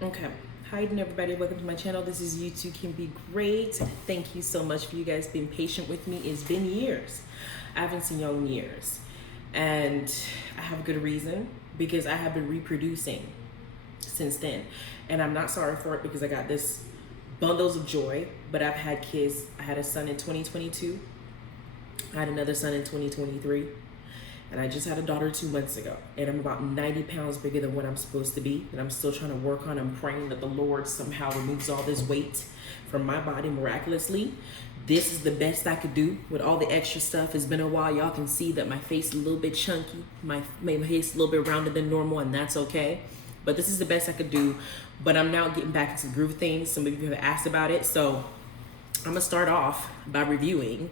Okay. Hi everybody, welcome to my channel. This is You Too Can Be Great. Thank you so much for you guys being patient with me. It's been years. I haven't seen y'all in years. And I have a good reason, because I have been reproducing since then. And I'm not sorry for it, because I got this bundles of joy, but I've had kids. I had a son in 2022. I had another son in 2023. And I just had a daughter 2 months ago, and I'm about 90 pounds bigger than what I'm supposed to be. And I'm still trying to work on. I'm praying that the Lord somehow removes all this weight from my body miraculously. This is the best I could do with all the extra stuff. It's been a while. Y'all can see that my face is a little bit chunky. My face a little bit rounded than normal, and that's okay. But this is the best I could do. But I'm now getting back into the groove of things. Some of you have asked about it. So I'm gonna start off by reviewing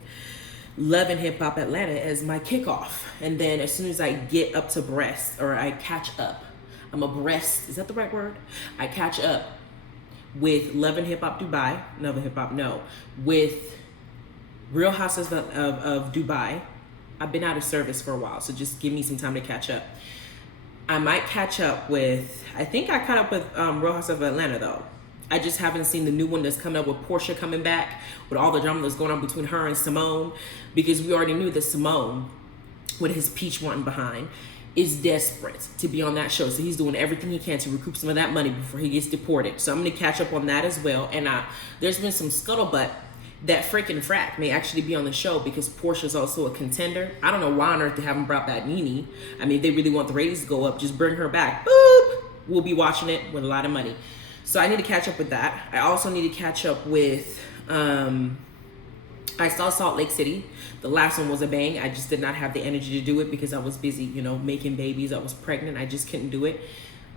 Love and Hip Hop Atlanta as my kickoff. And then as soon as I get up to breast, or I catch up, I'm abreast, is that the right word? I catch up with Love and Hip Hop Dubai, Love and Hip Hop, no, with Real Houses of Dubai. I've been out of service for a while, so just give me some time to catch up. I might catch up with, I think I caught up with Real House of Atlanta though. I just haven't seen the new one that's coming up with Portia coming back, with all the drama that's going on between her and Simone, because we already knew that Simone, with his peach wanting behind, is desperate to be on that show. So he's doing everything he can to recoup some of that money before he gets deported. So I'm going to catch up on that as well. And there's been some scuttlebutt that freaking frack may actually be on the show, because Portia's also a contender. I don't know why on earth they haven't brought back Nene. I mean, if they really want the ratings to go up, just bring her back. Boop! We'll be watching it with a lot of money. So I need to catch up with that. I also need to catch up with, I saw Salt Lake City. The last one was a bang. I just did not have the energy to do it because I was busy, making babies. I was pregnant. I just couldn't do it.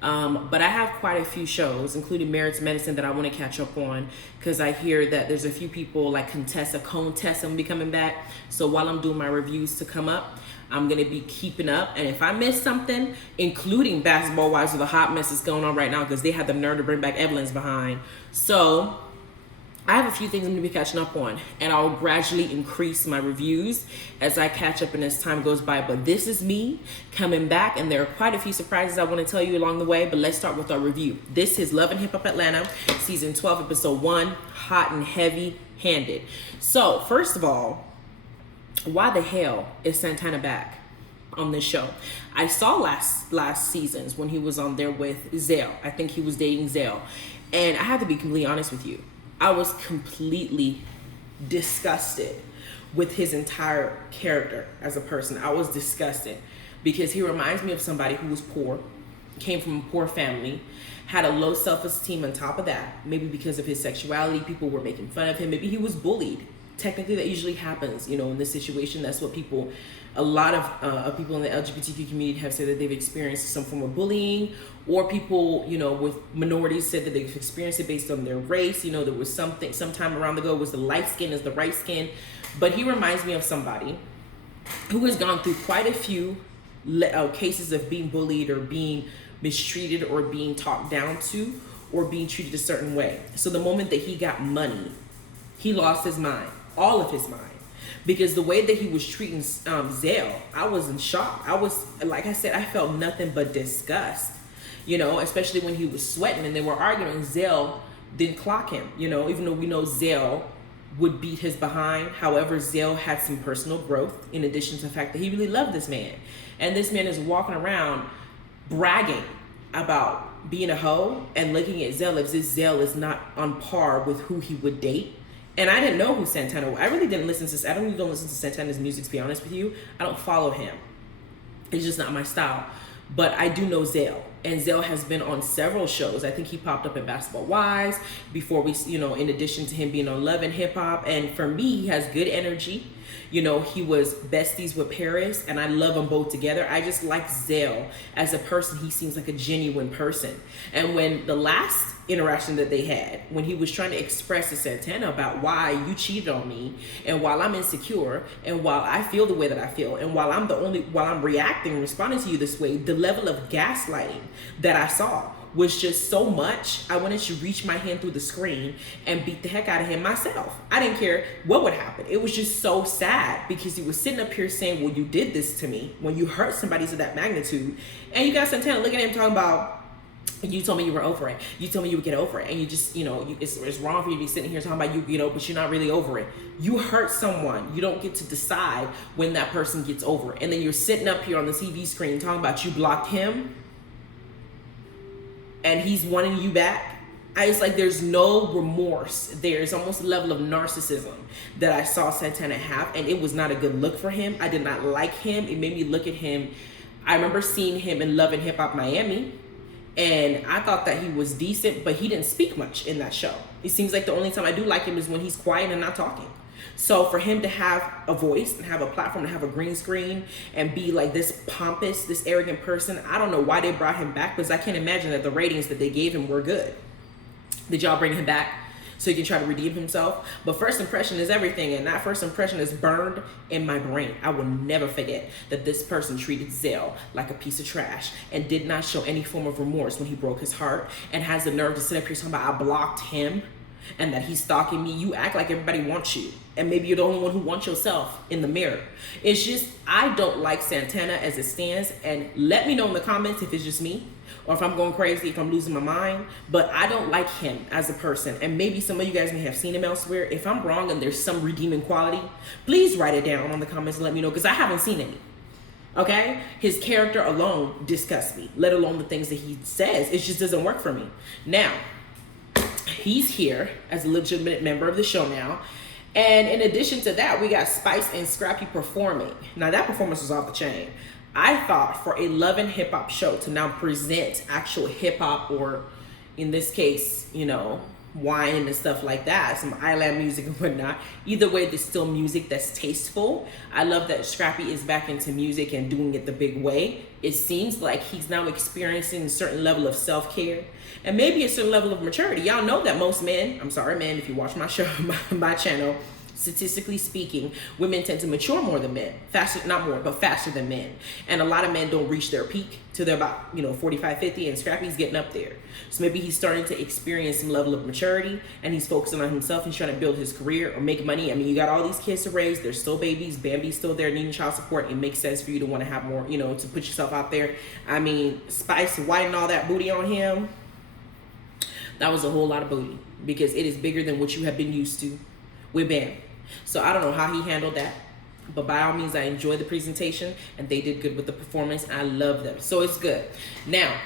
But I have quite a few shows, including Merits Medicine, that I want to catch up on, because I hear that there's a few people like Contessa going to be coming back. So while I'm doing my reviews to come up, I'm going to be keeping up. And if I miss something, including Basketball Wives, with a hot mess that's going on right now, because they had the nerve to bring back Evelyn's behind. So I have a few things I'm going to be catching up on, and I'll gradually increase my reviews as I catch up and as time goes by. But this is me coming back, and there are quite a few surprises I want to tell you along the way. But let's start with our review. This is Love and Hip Hop Atlanta, Season 12, Episode 1, Hot and Heavy-Handed. So, first of all, why the hell is Santana back on this show? I saw last seasons when he was on there with Zell. I think he was dating Zell. And I have to be completely honest with you. I was completely disgusted with his entire character as a person. I was disgusted because he reminds me of somebody who was poor, came from a poor family, had a low self-esteem on top of that. Maybe because of his sexuality, people were making fun of him. Maybe he was bullied. Technically, that usually happens, in this situation. That's what a lot of people in the LGBTQ community have said, that they've experienced some form of bullying, or people, with minorities said that they've experienced it based on their race. There was sometime around the go was the light skin is the right skin. But he reminds me of somebody who has gone through quite a few cases of being bullied, or being mistreated, or being talked down to, or being treated a certain way. So the moment that he got money, he lost his mind. All of his mind, because the way that he was treating Zell, I was in shock. I was, like I said, I felt nothing but disgust, especially when he was sweating and they were arguing. Zell didn't clock him, even though we know Zell would beat his behind. However, Zell had some personal growth, in addition to the fact that he really loved this man. And this man is walking around bragging about being a hoe and looking at Zell as if Zell is not on par with who he would date. And I didn't know who Santana was. I really didn't listen to, I don't listen to Santana's music, to be honest with you. I don't follow him. It's just not my style. But I do know Zell. And Zell has been on several shows. I think he popped up in Basketball Wives before we, in addition to him being on Love and Hip Hop. And for me, he has good energy. He was besties with Paris, and I love them both together. I just like Zell as a person. He seems like a genuine person. And when the last interaction that they had, when he was trying to express to Santana about why you cheated on me, and while I'm insecure, and while I feel the way that I feel, and while I'm reacting and responding to you this way, the level of gaslighting that I saw was just so much. I wanted to reach my hand through the screen and beat the heck out of him myself. I didn't care what would happen. It was just so sad, because he was sitting up here saying, well, you did this to me when you hurt somebody to that magnitude. And you got Santana looking at him talking about, You told me you were over it. You told me you would get over it. And you just, it's wrong for you to be sitting here talking about but you're not really over it. You hurt someone. You don't get to decide when that person gets over it. And then you're sitting up here on the TV screen talking about you blocked him and he's wanting you back. It's like there's no remorse. There's almost a level of narcissism that I saw Santana have, and it was not a good look for him. I did not like him. It made me look at him. I remember seeing him in Love and Hip Hop Miami, and I thought that he was decent, but he didn't speak much in that show. It seems like the only time I do like him is when he's quiet and not talking. So for him to have a voice and have a platform, to have a green screen and be like this pompous, this arrogant person, I don't know why they brought him back, because I can't imagine that the ratings that they gave him were good. Did y'all bring him back so he can try to redeem himself? But first impression is everything, and that first impression is burned in my brain. I will never forget that this person treated Zell like a piece of trash and did not show any form of remorse when he broke his heart, and has the nerve to sit up here talking about I blocked him and that he's stalking me. You act like everybody wants you, and maybe you're the only one who wants yourself in the mirror. It's just, I don't like Santana as it stands, and let me know in the comments if it's just me, or if I'm going crazy, if I'm losing my mind. But I don't like him as a person, and maybe some of you guys may have seen him elsewhere. If I'm wrong and there's some redeeming quality, please write it down on the comments and let me know, because I haven't seen any. Okay? His character alone disgusts me, let alone the things that he says. It just doesn't work for me. Now, he's here as a legitimate member of the show now. And in addition to that, we got Spice and Scrappy performing. Now, that performance was off the chain. I thought for a Love and Hip Hop show to now present actual hip hop, or in this case, wine and stuff like that, some island music and whatnot. Either way, there's still music that's tasteful. I love that Scrappy is back into music and doing it the big way. It seems like he's now experiencing a certain level of self-care and maybe a certain level of maturity. Y'all know that most men, I'm sorry men, if you watch my show, my channel, statistically speaking, women tend to mature more than men. Faster, not more, but faster than men. And a lot of men don't reach their peak till they're about, 45, 50, and Scrappy's getting up there. So maybe he's starting to experience some level of maturity, and he's focusing on himself. He's trying to build his career or make money. I mean, you got all these kids to raise. They're still babies. Bambi's still there needing child support. It makes sense for you to want to have more, to put yourself out there. I mean, Spice whiting all that booty on him, that was a whole lot of booty, because it is bigger than what you have been used to with Bam. So I don't know how he handled that, but by all means, I enjoyed the presentation, and they did good with the performance. I love them, so it's good. Now,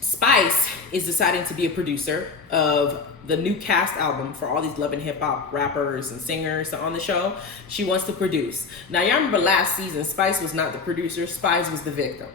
Spice is deciding to be a producer of the new cast album for all these Love and Hip Hop rappers and singers on the show. She wants to produce. Now, y'all remember last season, Spice was not the producer. Spice was the victim.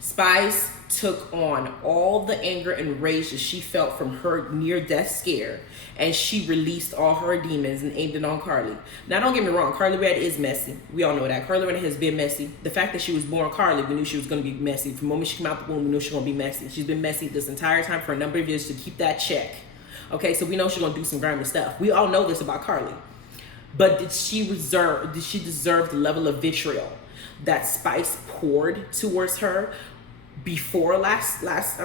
Spice took on all the anger and rage that she felt from her near-death scare, and she released all her demons and aimed it on Carly. Now, don't get me wrong, Carly Red is messy. We all know that. Carly Red has been messy. The fact that she was born Carly, we knew she was going to be messy. From the moment she came out the womb, we knew she was going to be messy. She's been messy this entire time for a number of years to keep that check. Okay, so we know she's going to do some grimy stuff. We all know this about Carly. But did she deserve the level of vitriol that Spice poured towards her? Before last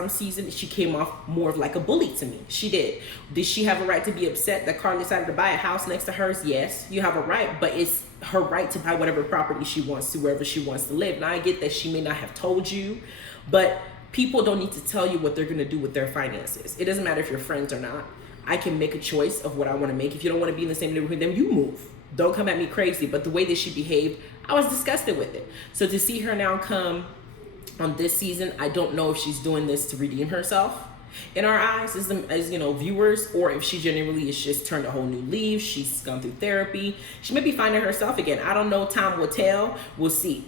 season, she came off more of like a bully to me. She did. Did she have a right to be upset that Carly decided to buy a house next to hers? Yes, you have a right, but it's her right to buy whatever property she wants to, wherever she wants to live. Now, I get that she may not have told you, but people don't need to tell you what they're going to do with their finances. It doesn't matter if you're friends or not. I can make a choice of what I want to make. If you don't want to be in the same neighborhood, then you move. Don't come at me crazy. But the way that she behaved, I was disgusted with it. So to see her now come on this season, I don't know if she's doing this to redeem herself in our eyes as viewers, or if she genuinely is just turned a whole new leaf. She's gone through therapy. She may be finding herself again. I don't know. Time will tell. We'll see.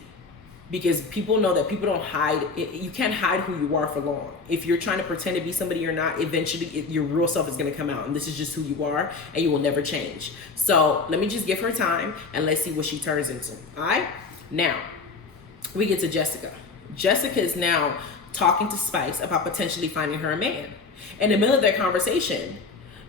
Because people know that people don't hide. You can't hide who you are for long. If you're trying to pretend to be somebody you're not, eventually your real self is going to come out. And this is just who you are, and you will never change. So let me just give her time, and let's see what she turns into. All right? Now, we get to Jessica. Jessica is now talking to Spice about potentially finding her a man. In the middle of their conversation,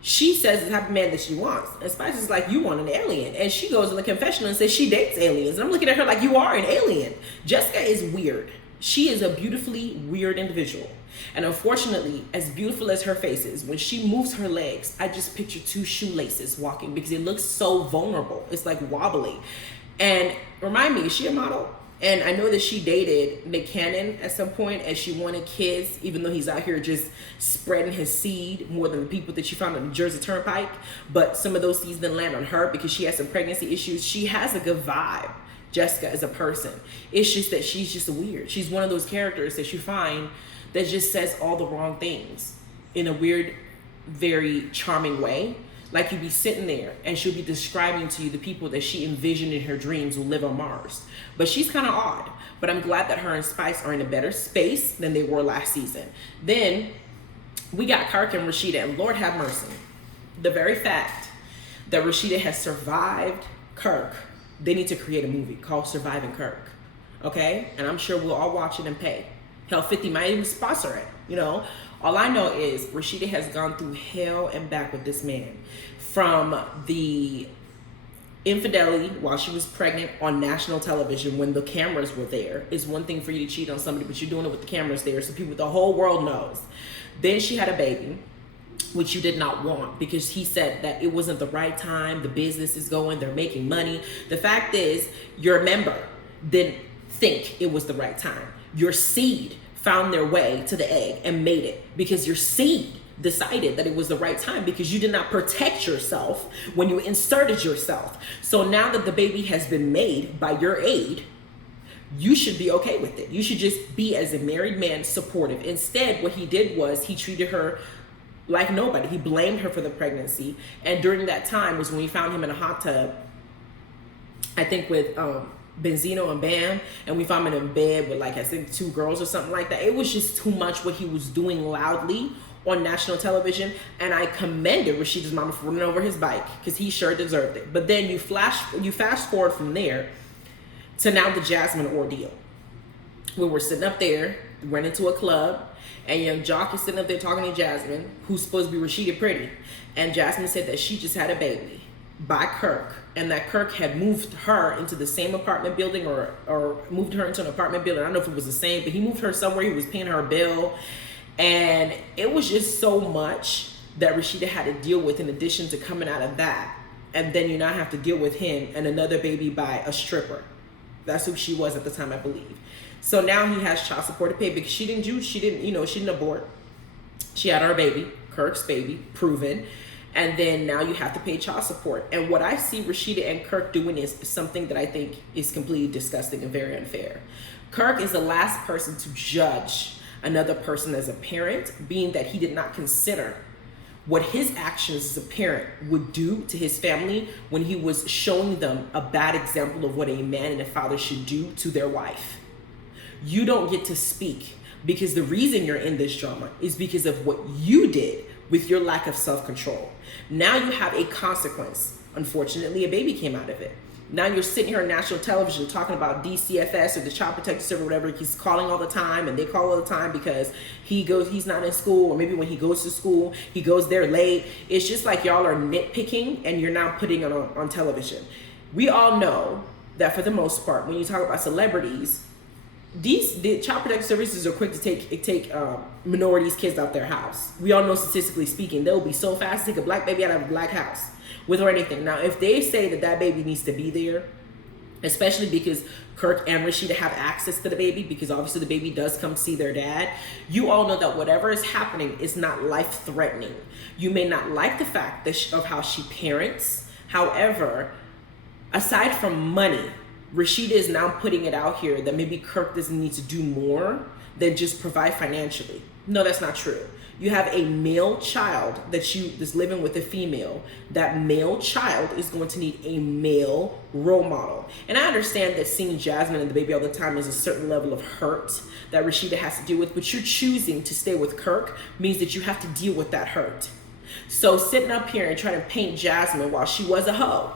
she says the type of man that she wants. And Spice is like, you want an alien. And she goes in the confessional and says she dates aliens. And I'm looking at her like, you are an alien. Jessica is weird. She is a beautifully weird individual. And unfortunately, as beautiful as her face is, when she moves her legs, I just picture two shoelaces walking, because it looks so vulnerable. It's like wobbly. And remind me, is she a model? And I know that she dated Nick Cannon at some point, and she wanted kids, even though he's out here just spreading his seed more than the people that she found on the Jersey Turnpike. But some of those seeds didn't land on her because she has some pregnancy issues. She has a good vibe, Jessica, as a person. It's just that she's just weird. She's one of those characters that you find that just says all the wrong things in a weird, very charming way. Like, you'd be sitting there and she'll be describing to you the people that she envisioned in her dreams will live on Mars. But she's kind of odd. But I'm glad that her and Spice are in a better space than they were last season. Then we got Kirk and Rasheeda, and Lord have mercy. The very fact that Rasheeda has survived Kirk, they need to create a movie called Surviving Kirk. Okay? And I'm sure we'll all watch it and pay. Hell, 50 might even sponsor it, you know? All I know is Rasheeda has gone through hell and back with this man. From the infidelity while she was pregnant on national television when the cameras were there. It's one thing for you to cheat on somebody, but you're doing it with the cameras there so people, the whole world knows. Then she had a baby, which you did not want because he said that it wasn't the right time. The business is going, they're making money. The fact is, your member didn't think it was the right time. Your seed found their way to the egg and made it because your seed decided that it was the right time because you did not protect yourself when you inserted yourself. So now that the baby has been made by your aid, you should be okay with it. You should just be, as a married man, supportive. Instead, what he did was he treated her like nobody. He blamed her for the pregnancy. And during that time was when we found him in a hot tub, I think with Benzino and Bam, and we found him in bed with, like, I think 2 girls or something like that. It was just too much what he was doing loudly on national television, and I commended Rasheeda's mama for running over his bike because he sure deserved it. But then you fast forward from there to now the Jasmine ordeal. We were sitting up there, went into a club, and young Jock is sitting up there talking to Jasmine, who's supposed to be Rasheeda Pretty, and Jasmine said that she just had a baby by Kirk, and that Kirk had moved her into the same apartment building or moved her into an apartment building. I don't know if it was the same, but he moved her somewhere. He was paying her a bill. And it was just so much that Rasheeda had to deal with in addition to coming out of that. And then you now have to deal with him and another baby by a stripper. That's who she was at the time, I believe. So now he has child support to pay because she didn't abort. She had her baby, Kirk's baby, proven. And then now you have to pay child support. And what I see Rasheeda and Kirk doing is something that I think is completely disgusting and very unfair. Kirk is the last person to judge another person as a parent, being that he did not consider what his actions as a parent would do to his family when he was showing them a bad example of what a man and a father should do to their wife. You don't get to speak because the reason you're in this drama is because of what you did with your lack of self-control. Now you have a consequence. Unfortunately, a baby came out of it. Now you're sitting here on national television talking about DCFS or the Child Protective Service or whatever. He's calling all the time, and they call all the time because he's not in school, or maybe when he goes to school, he goes there late. It's just like y'all are nitpicking and you're now putting it on television. We all know that for the most part, when you talk about celebrities, the Child Protective Services are quick to take minorities' kids out their house. We all know, statistically speaking, they'll be so fast to take a black baby out of a black house with or anything. Now, if they say that baby needs to be there, especially because Kirk and Rasheeda have access to the baby, because obviously the baby does come see their dad, you all know that whatever is happening is not life-threatening. You may not like the fact of how she parents. However, aside from money, Rasheeda is now putting it out here that maybe Kirk doesn't need to do more than just provide financially. No, that's not true. You have a male child that's living with a female. That male child is going to need a male role model. And I understand that seeing Jasmine and the baby all the time is a certain level of hurt that Rasheeda has to deal with, but you're choosing to stay with Kirk means that you have to deal with that hurt. So sitting up here and trying to paint Jasmine while she was a hoe,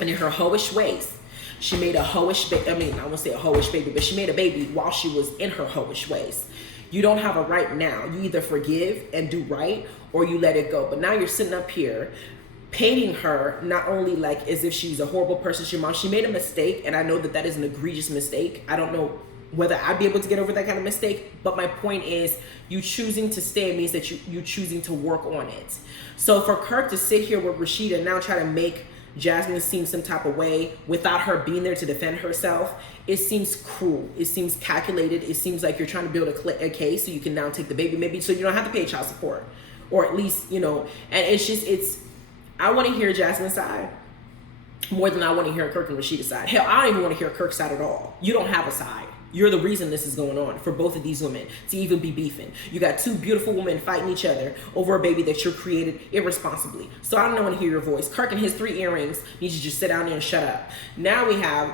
and in her hoish ways, she made a hoish baby. I won't say a hoish baby, but she made a baby while she was in her hoish ways. You don't have a right now. You either forgive and do right, or you let it go. But now you're sitting up here painting her not only like as if she's a horrible person, she made a mistake, and I know that is an egregious mistake. I don't know whether I'd be able to get over that kind of mistake, but my point is, you choosing to stay means that you choosing to work on it. So for Kirk to sit here with Rasheeda and now try to make Jasmine seems some type of way without her being there to defend herself. It seems cruel. It seems calculated. It seems like you're trying to build a case so you can now take the baby, maybe so you don't have to pay child support, or at least, you know. And I want to hear Jasmine's side more than I want to hear Kirk and Rasheeda's side. Hell, I don't even want to hear Kirk's side at all. You don't have a side. You're the reason this is going on for both of these women to even be beefing. You got two beautiful women fighting each other over a baby that you created irresponsibly. So I don't want to hear your voice. Kirk and his 3 earrings need you to just sit down there and shut up. Now we have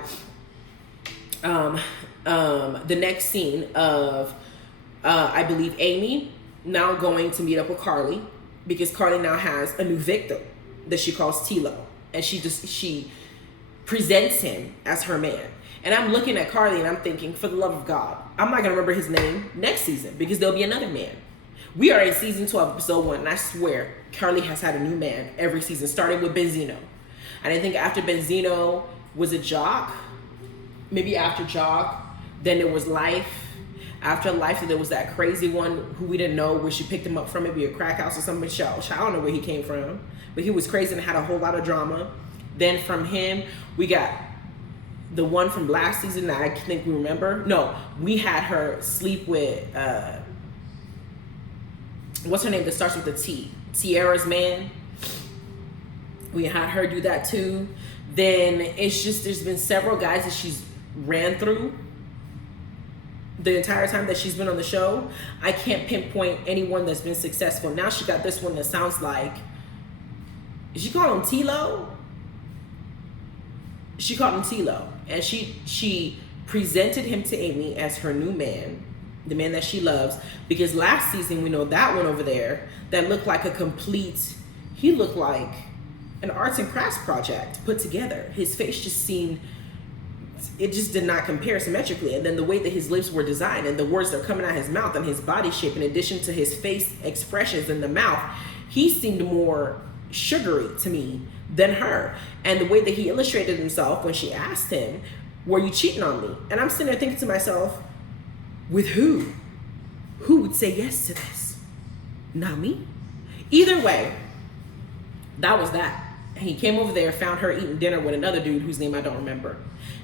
the next scene of I believe Amy now going to meet up with Carly, because Carly now has a new victim that she calls Tilo, and she presents him as her man. And I'm looking at Carly and I'm thinking, for the love of God, I'm not gonna remember his name next season because there'll be another man. We are in season 12, episode 1, and I swear Carly has had a new man every season, starting with Benzino. And I think after Benzino was a Jock, maybe after Jock, then there was Life. After Life, there was that crazy one who we didn't know where she picked him up from, maybe a crack house or something. I don't know where he came from, but he was crazy and had a whole lot of drama. Then from him, we got the one from last season that I think we remember. No, we had her sleep with, what's her name that starts with a T? Tiara's man. We had her do that too. Then it's just, there's been several guys that she's ran through the entire time that she's been on the show. I can't pinpoint anyone that's been successful. Now she got this one that sounds like, did she call him Tilo? She called him Tilo. And she presented him to Amy as her new man, the man that she loves. Because last season, we know that one over there that looked like he looked like an arts and crafts project put together. His face just seemed, it just did not compare symmetrically. And then the way that his lips were designed and the words that are coming out of his mouth and his body shape, in addition to his face expressions in the mouth, he seemed more sugary to me than her. And the way that he illustrated himself when she asked him, were you cheating on me? And I'm sitting there thinking to myself, with who? Who would say yes to this? Not me. Either way, that was that. And he came over there, found her eating dinner with another dude whose name I don't remember.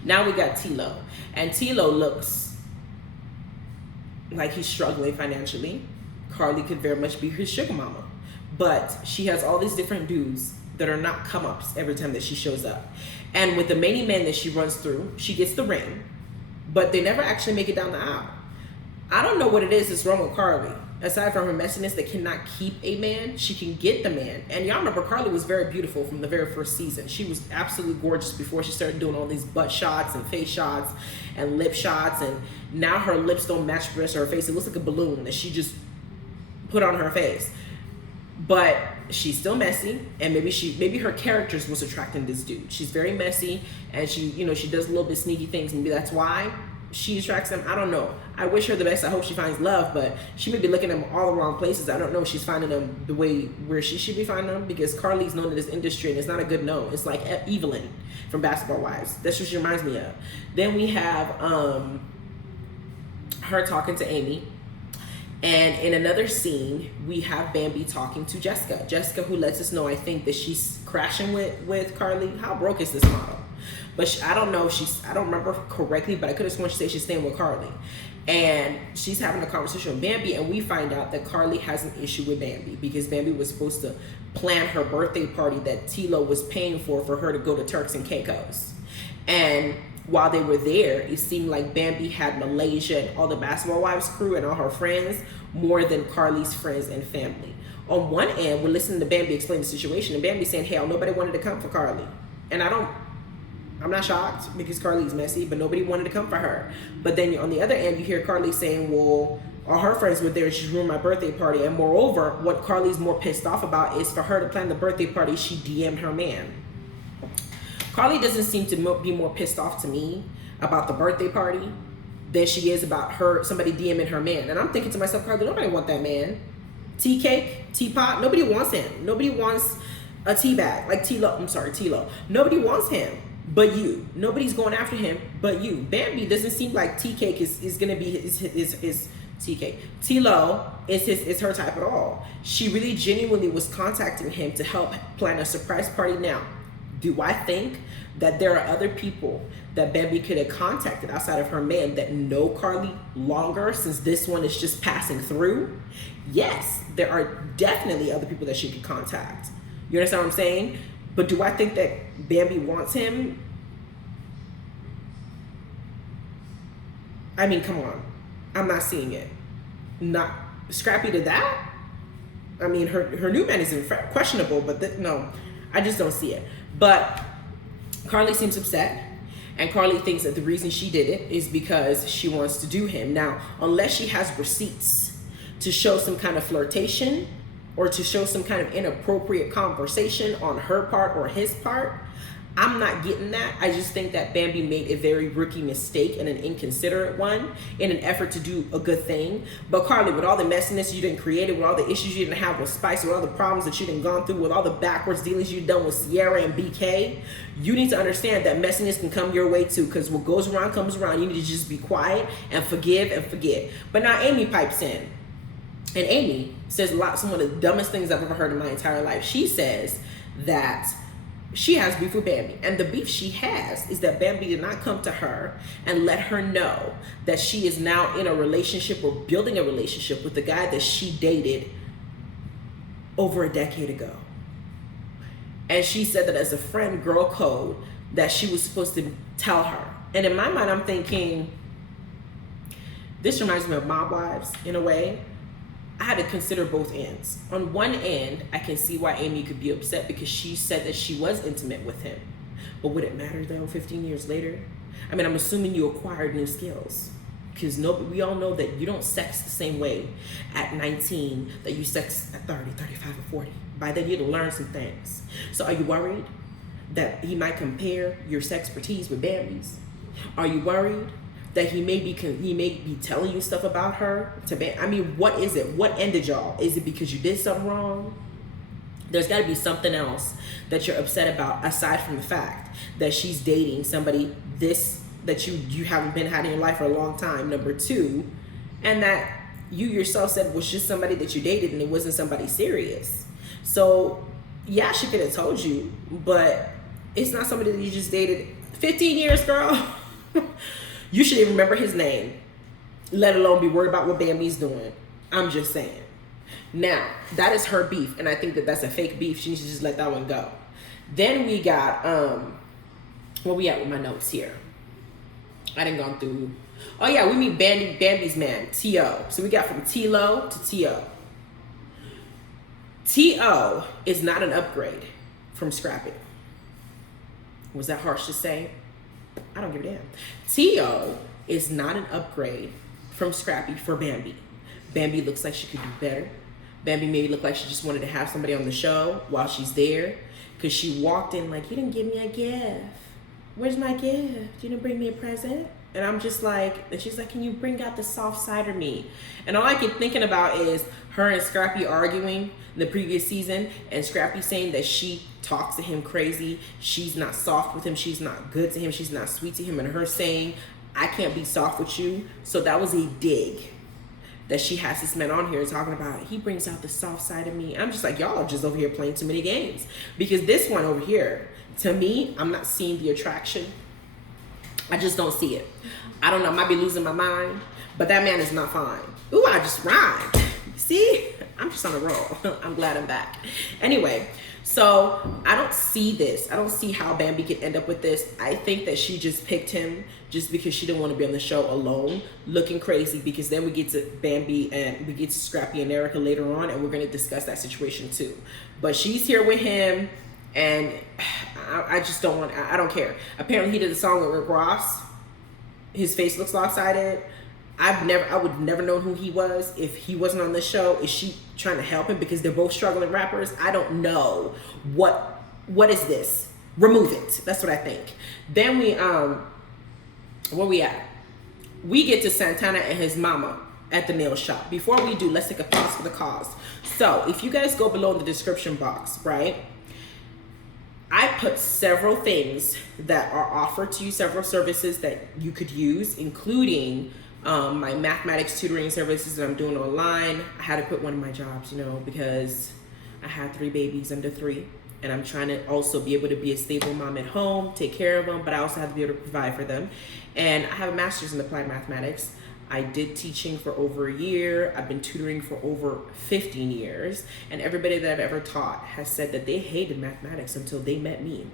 Now we got Tilo. And Tilo looks like he's struggling financially. Carly could very much be his sugar mama. But she has all these different dudes that are not come-ups every time that she shows up. And with the many men that she runs through, she gets the ring, but they never actually make it down the aisle. I don't know what it is that's wrong with Carly. Aside from her messiness that cannot keep a man, she can get the man. And y'all remember Carly was very beautiful from the very first season. She was absolutely gorgeous before she started doing all these butt shots and face shots and lip shots. And now her lips don't match the rest of her face. It looks like a balloon that she just put on her face. But she's still messy, and maybe her characters was attracting this dude. She's very messy, and she does a little bit sneaky things. Maybe that's why she attracts them. I don't know. I wish her the best. I hope she finds love, but she may be looking at them all the wrong places. I don't know if she's finding them the way where she should be finding them, because Carly's known in this industry, and it's not a good no. It's like Evelyn from Basketball Wives. That's what she reminds me of. Then we have her talking to Amy. And in another scene, we have Bambi talking to Jessica. Jessica, who lets us know, I think, that she's crashing with Carly. How broke is this model? But I don't know. I don't remember correctly, but I could have sworn she said she's staying with Carly. And she's having a conversation with Bambi, and we find out that Carly has an issue with Bambi because Bambi was supposed to plan her birthday party that Tilo was paying for her to go to Turks and Caicos. And while they were there, it seemed like Bambi had Malaysia and all the Basketball Wives crew and all her friends more than Carly's friends and family. On one end, we're listening to Bambi explain the situation, and Bambi saying, hell, nobody wanted to come for Carly. And I'm not shocked because Carly's messy, but nobody wanted to come for her. But then on the other end, you hear Carly saying, well, all her friends were there and she ruined my birthday party. And moreover, what Carly's more pissed off about is for her to plan the birthday party, she DM'd her man. Carly doesn't seem to be more pissed off to me about the birthday party than she is about somebody DMing her man. And I'm thinking to myself, Carly, nobody want that man. Tea cake, teapot, nobody wants him. Nobody wants a tea bag, like Tilo. Nobody wants him but you. Nobody's going after him but you. Bambi doesn't seem like tea cake is gonna be his tea cake. Tilo is her type at all. She really genuinely was contacting him to help plan a surprise party now. do I think that there are other people that Bambi could have contacted outside of her man that know Carly longer, since this one is just passing through? Yes, there are definitely other people that she could contact. You understand what I'm saying? But do I think that Bambi wants him? I mean, come on. I'm not seeing it. Not Scrappy to that? I mean, her new man is questionable, but no, I just don't see it. But Carly seems upset, and Carly thinks that the reason she did it is because she wants to do him. Now, unless she has receipts to show some kind of flirtation or to show some kind of inappropriate conversation on her part or his part, I'm not getting that. I just think that Bambi made a very rookie mistake and an inconsiderate one in an effort to do a good thing. But Carly, with all the messiness you didn't create, with all the issues you didn't have with Spice, with all the problems that you didn't gone through, with all the backwards dealings you've done with Sierra and BK, you need to understand that messiness can come your way too, because what goes around comes around. You need to just be quiet and forgive and forget. But now Amy pipes in. And Amy says some of the dumbest things I've ever heard in my entire life. She says that she has beef with Bambi, and the beef she has is that Bambi did not come to her and let her know that she is now in a relationship or building a relationship with the guy that she dated over a decade ago. And she said that as a friend girl code that she was supposed to tell her. And in my mind, I'm thinking, this reminds me of Mob Wives in a way. I had to consider both ends. On one end, I can see why Amy could be upset because she said that she was intimate with him. But would it matter though 15 years later? I mean, I'm assuming you acquired new skills, because we all know that you don't sex the same way at 19 that you sex at 30, 35, or 40. By then you'd learn some things. So are you worried that he might compare your sexpertise with Bambi's? Are you worried that he may be telling you stuff about her to I mean, what is it? What ended y'all? Is it because you did something wrong? There's got to be something else that you're upset about aside from the fact that she's dating somebody that you haven't been had in your life for a long time. Number two, and that you yourself said was just somebody that you dated and it wasn't somebody serious. So yeah, she could have told you, but it's not somebody that you just dated 15 years, girl. You should even remember his name, let alone be worried about what Bambi's doing. I'm just saying. Now, that is her beef, and I think that that's a fake beef. She needs to just let that one go. Then we got, where we at with my notes here? I didn't go through. Oh yeah, we meet Bambi's man, T.O. So we got from T-Lo to T.O. T.O. is not an upgrade from Scrappy. Was that harsh to say? I don't give a damn. T.O. is not an upgrade from Scrappy for Bambi. Bambi looks like she could do better. Bambi maybe looked like she just wanted to have somebody on the show while she's there, because she walked in like, you didn't give me a gift. Where's my gift? You didn't bring me a present? And I'm just like, and she's like, can you bring out the soft side of me? And all I keep thinking about is her and Scrappy arguing in the previous season, and Scrappy saying that she talks to him crazy. She's not soft with him. She's not good to him. She's not sweet to him. And her saying, I can't be soft with you. So that was a dig that she has this man on here talking about, he brings out the soft side of me. I'm just like, y'all are just over here playing too many games. Because this one over here, to me, I'm not seeing the attraction. I just don't see it. I don't know, I might be losing my mind, but that man is not fine. Ooh, I just rhymed. See? I'm just on a roll. I'm glad I'm back. Anyway, so I don't see this. I don't see how Bambi could end up with this. I think that she just picked him just because she didn't want to be on the show alone, looking crazy, because then we get to Bambi and we get to Scrappy and Erica later on, and we're going to discuss that situation too. But she's here with him, and I just don't want, I don't care. Apparently he did a song with Rick Ross. His face looks lopsided. I would never know who he was if he wasn't on the show. Is she trying to help him because they're both struggling rappers? I don't know. What is this? Remove it. That's what I think. Then we where we at? We get to Santana and his mama at the nail shop. Before we do, let's take a pause for the cause. So if you guys go below in the description box, right? I put several things that are offered to you, several services that you could use, including my mathematics tutoring services that I'm doing online. I had to quit one of my jobs, because I had 3 babies under 3. and I'm trying to also be able to be a stable mom at home, take care of them, but I also have to be able to provide for them. And I have a master's in applied mathematics. I did teaching for over a year. I've been tutoring for over 15 years. And everybody that I've ever taught has said that they hated mathematics until they met me.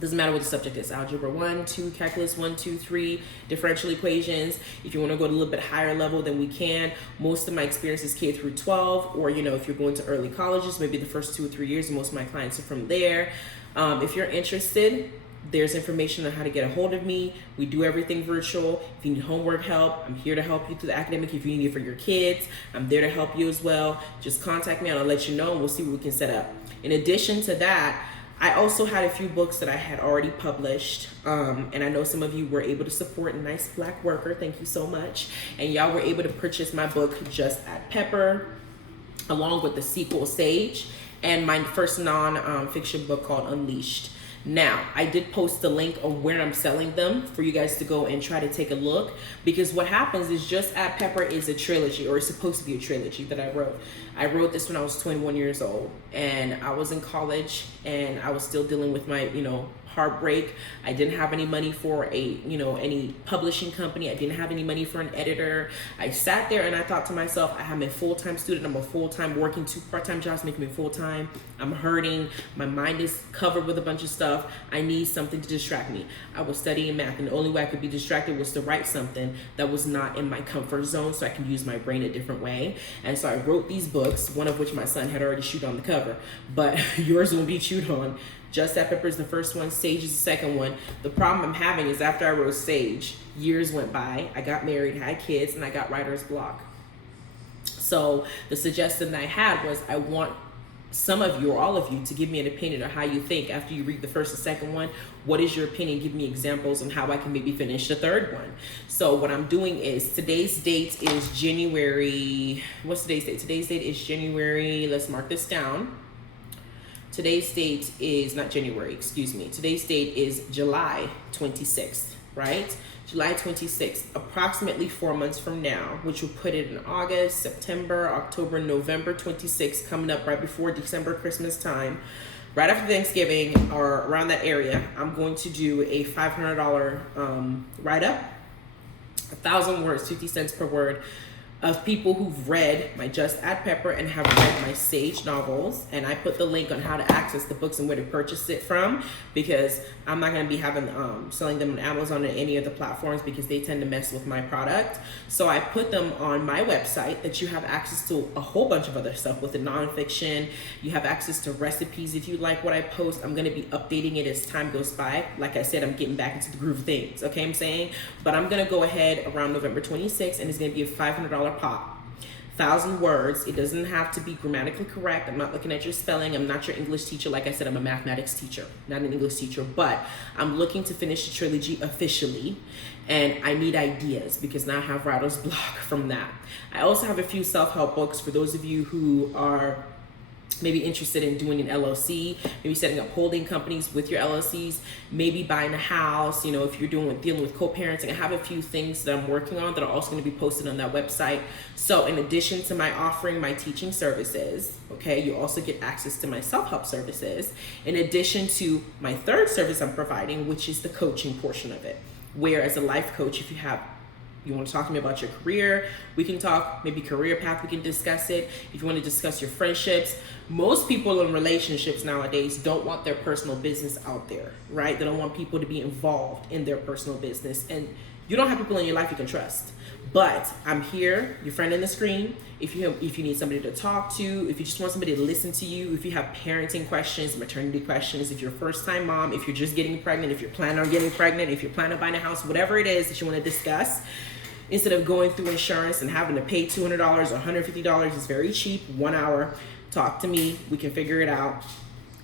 Doesn't matter what the subject is, algebra 1, 2, calculus 1, 2, 3, differential equations. If you want to go to a little bit higher level, then we can. Most of my experience is K through 12, or if you're going to early colleges, maybe the first 2 or 3 years, and most of my clients are from there. If you're interested, there's information on how to get a hold of me. We do everything virtual. If you need homework help, I'm here to help you through the academic. If you need it for your kids, I'm there to help you as well. Just contact me and I'll let you know, and we'll see what we can set up. In addition to that, I also had a few books that I had already published, and I know some of you were able to support Nice Black Worker. Thank you so much. And y'all were able to purchase my book, Just Add Pepper, along with the sequel, Sage, and my first non-fiction book called Unleashed. Now, I did post the link of where I'm selling them for you guys to go and try to take a look, because what happens is Just Add Pepper is a trilogy, or it's supposed to be a trilogy that I wrote. I wrote this when I was 21 years old, and I was in college, and I was still dealing with my, heartbreak. I didn't have any money for any publishing company. I didn't have any money for an editor. I sat there and I thought to myself, I'm a full-time student. I'm a full-time working 2 part-time jobs, making me full-time. I'm hurting. My mind is covered with a bunch of stuff. I need something to distract me. I was studying math, and the only way I could be distracted was to write something that was not in my comfort zone, so I can use my brain a different way. And so I wrote these books, one of which my son had already chewed on the cover, but yours will be chewed on. Just Add Pepper is the first one. Sage is the second one. The problem I'm having is after I wrote Sage, years went by. I got married, had kids, and I got writer's block. So the suggestion that I had was, I want some of you or all of you to give me an opinion on how you think after you read the first and second one. What is your opinion? Give me examples on how I can maybe finish the third one. So what I'm doing is, today's date is January. What's today's date? Today's date is January. Let's mark this down. Today's date is not January, excuse me. Today's date is July 26th, right? July 26th, approximately 4 months from now, which will put it in August, September, October, November 26th, coming up right before December, Christmas time, right after Thanksgiving or around that area. I'm going to do a $500 write-up, 1,000 words, 50 cents per word, of people who've read my Just Add Pepper and have read my Sage novels. And I put the link on how to access the books and where to purchase it from, because I'm not going to be having selling them on Amazon or any of the platforms, because they tend to mess with my product. So I put them on my website, that you have access to a whole bunch of other stuff with the nonfiction. You have access to recipes if you like what I post. I'm going to be updating it as time goes by. Like I said, I'm getting back into the groove of things, okay, I'm saying? But I'm going to go ahead around November 26th, and it's going to be a $500 pop. 1,000 words. It doesn't have to be grammatically correct. I'm not looking at your spelling. I'm not your English teacher. Like I said, I'm a mathematics teacher, not an English teacher, but I'm looking to finish the trilogy officially, and I need ideas, because now I have writer's block from that. I also have a few self-help books for those of you who are maybe interested in doing an LLC, maybe setting up holding companies with your LLCs, maybe buying a house, if you're dealing with co-parenting. I have a few things that I'm working on that are also going to be posted on that website. So in addition to my offering my teaching services, okay, you also get access to my self-help services, in addition to my third service I'm providing, which is the coaching portion of it, where as a life coach, if you want to talk to me about your career, we can talk, maybe career path, we can discuss it. If you want to discuss your friendships, most people in relationships nowadays don't want their personal business out there, right? They don't want people to be involved in their personal business. And you don't have people in your life you can trust. But I'm here, your friend on the screen. If you need somebody to talk to, if you just want somebody to listen to you, if you have parenting questions, maternity questions, if you're a first-time mom, if you're just getting pregnant, if you're planning on getting pregnant, if you're planning on buying a house, whatever it is that you want to discuss, instead of going through insurance and having to pay $200 or $150, it's very cheap, 1 hour. Talk to me, we can figure it out.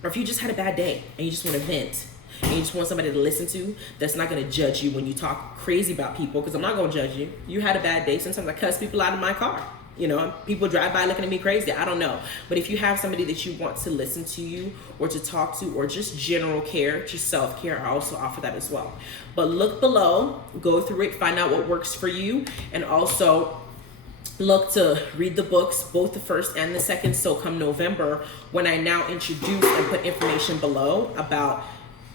Or if you just had a bad day and you just want to vent, and you just want somebody to listen to that's not going to judge you when you talk crazy about people, because I'm not going to judge you. You had a bad day. Sometimes I cuss people out of my car. People drive by looking at me crazy. I don't know. But if you have somebody that you want to listen to you or to talk to, or just general care, just self-care, I also offer that as well. But look below, go through it, find out what works for you. And also, look to read the books, both the first and the second. So come November, when I now introduce and put information below about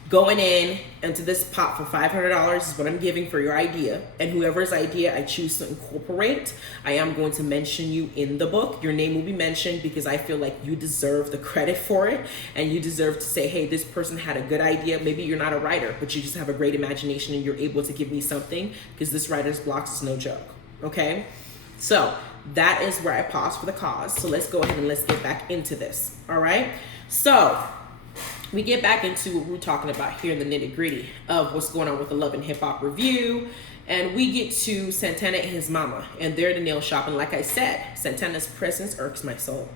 going in into this pot for $500 is what I'm giving for your idea, and whoever's idea I choose to incorporate, I am going to mention you in the book. Your name will be mentioned because I feel like you deserve the credit for it, and you deserve to say, hey, this person had a good idea. Maybe you're not a writer, but you just have a great imagination and you're able to give me something, because this writer's blocks is no joke. Okay, so that is where I pause for the cause. So let's go ahead and let's get back into this. All right, so we get back into what we're talking about here in the nitty gritty of what's going on with the Love and Hip Hop review. And we get to Santana and his mama, and they're at the nail shop. And like I said, Santana's presence irks my soul.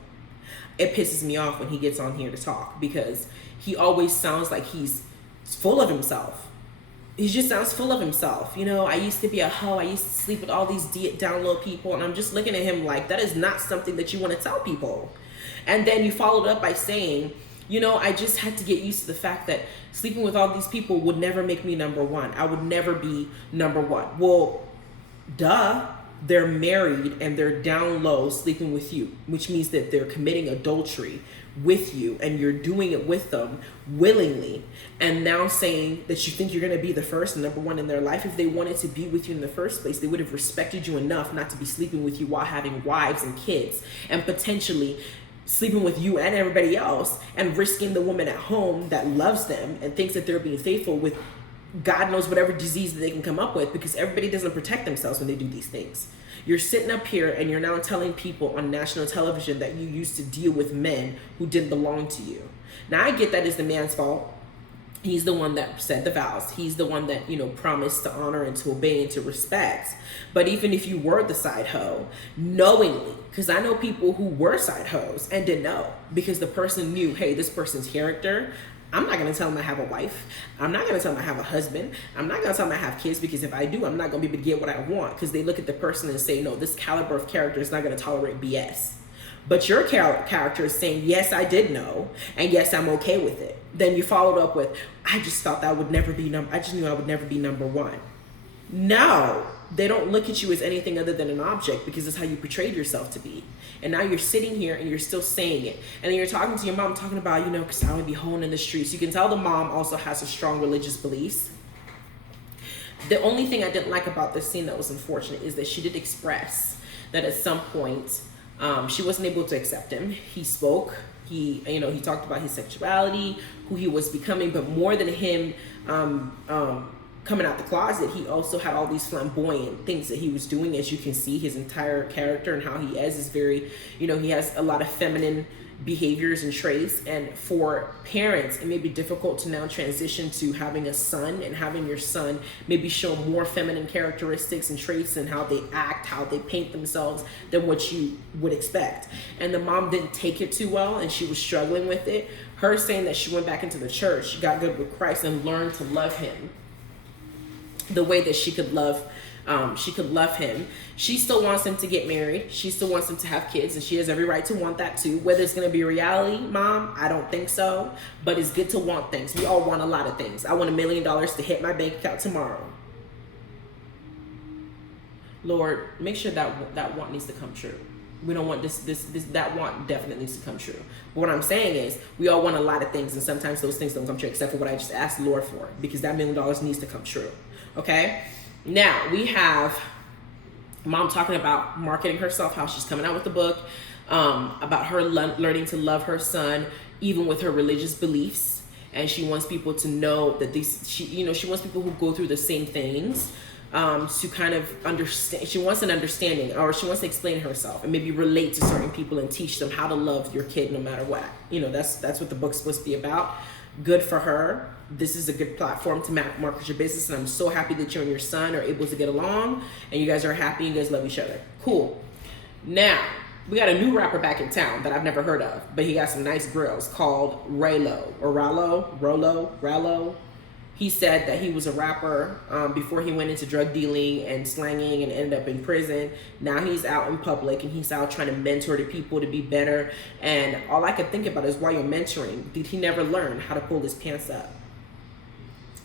It pisses me off when he gets on here to talk, because he always sounds like he's full of himself. He just sounds full of himself. You know, I used to be a hoe. I used to sleep with all these down low people. And I'm just looking at him like, that is not something that you want to tell people. And then you followed up by saying, you know, I just had to get used to the fact that sleeping with all these people would never make me number one. I would never be number one. Well, duh. They're married and they're down low sleeping with you, which means that they're committing adultery with you, and you're doing it with them willingly. And now saying that you think you're going to be the first and number one in their life. If they wanted to be with you in the first place, they would have respected you enough not to be sleeping with you while having wives and kids, and potentially sleeping with you and everybody else, and risking the woman at home that loves them and thinks that they're being faithful with God knows whatever disease that they can come up with, because everybody doesn't protect themselves when they do these things. You're sitting up here and you're now telling people on national television that you used to deal with men who didn't belong to you. Now, I get that it's the man's fault. He's the one that said the vows. He's the one that, you know, promised to honor and to obey and to respect. But even if you were the side hoe, knowingly, because I know people who were side hoes and didn't know, because the person knew, hey, this person's character, I'm not going to tell them I have a wife. I'm not going to tell them I have a husband. I'm not going to tell them I have kids, because if I do, I'm not going to be able to get what I want, because they look at the person and say, no, this caliber of character is not going to tolerate BS. But your character is saying, yes, I did know, and yes, I'm okay with it. Then you followed up with, I just thought that I would never be I just knew I would never be number one. No, they don't look at you as anything other than an object, because it's how you portrayed yourself to be. And now you're sitting here and you're still saying it. And then you're talking to your mom, talking about, you know, because I would be hoeing in the streets. You can tell the mom also has a strong religious beliefs. The only thing I didn't like about this scene that was unfortunate is that she did express that at some point she wasn't able to accept him. He spoke. He talked about his sexuality, who he was becoming, but more than him coming out the closet, he also had all these flamboyant things that he was doing. As you can see, his entire character and how he is very, you know, he has a lot of feminine behaviors and traits. And for parents, it may be difficult to now transition to having a son, and having your son maybe show more feminine characteristics and traits and how they act, how they paint themselves, than what you would expect. And the mom didn't take it too well, and she was struggling with it. Her saying that she went back into the church, got good with Christ, and learned to love him the way that she could love him. She still wants him to get married. She still wants him to have kids, and she has every right to want that too. Whether it's going to be reality, Mom, I don't think so. But it's good to want things. We all want a lot of things. I want $1 million to hit my bank account tomorrow. Lord, make sure that want needs to come true. We don't want that want definitely needs to come true. But what I'm saying is, we all want a lot of things, and sometimes those things don't come true, except for what I just asked the Lord for, because that $1 million needs to come true. Okay? Now, we have Mom talking about marketing herself, how she's coming out with the book, about her learning to love her son, even with her religious beliefs. And she wants people to know that she wants people who go through the same things to kind of understand. She wants an understanding, or she wants to explain herself and maybe relate to certain people and teach them how to love your kid no matter what. You know, that's what the book's supposed to be about. Good for her. This is a good platform to market your business, and I'm so happy that you and your son are able to get along, and you guys are happy, you guys love each other. Cool. Now, we got a new rapper back in town that I've never heard of, but he got some nice grills, called Rallo. He said that he was a rapper before he went into drug dealing and slanging and ended up in prison. Now he's out in public, and he's out trying to mentor the people to be better. And all I can think about is, while you're mentoring, did he never learn how to pull his pants up?